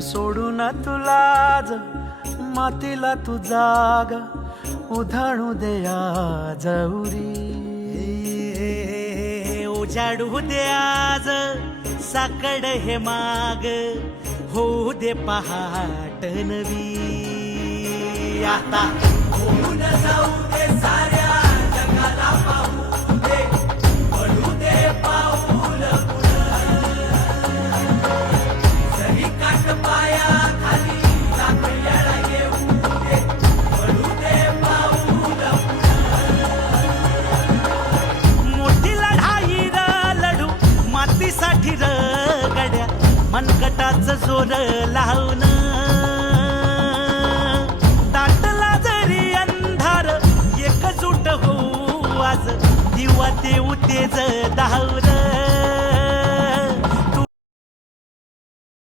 सोडून तुलाज मातीला तू जाग उधाणू दे आज उरी. उजाडू दे आज साकड हे माग होऊ दे पहाट नवी. आता होऊन जाऊ दे साऱ्या जगाला पाहू दे पडू दे पाऊल जरी काट पाया खाली लाकड्याला येऊ दे पडू दे पाऊल. मोठी लढाई र लढू मातीसाठी र गड्या मनगटाच जोर लावून. दाटला जरी अंधार एकजूट होऊ आज दिवा देऊ तेज धावून.